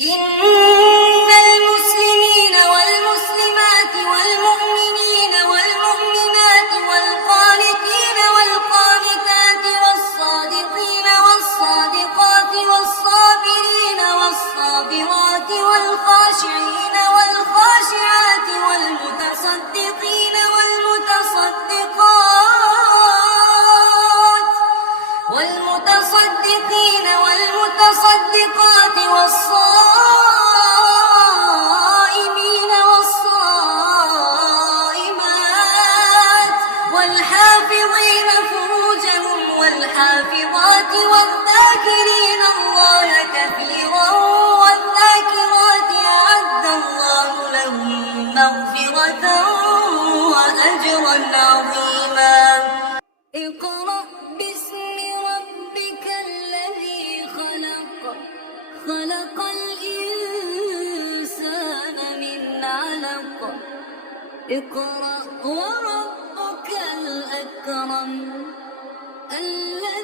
إن المسلمين والمسلمات والمؤمنين والمؤمنات والقانتين والقانتات والصادقين والصادقات والصابرين والصابرات والخاشعين والخاشعات والمتصدقين والمتصدقات والصائمين والصائمات والحافظين فروجهم والحافظات والذاكرين الله كثيرا والذاكرات أعد الله لهم مغفرة وأجرا عظيما. اقرأ باسم ربك الذي خلق، خلق الإنسان من علق. اقرأ وربك الأكرم الذي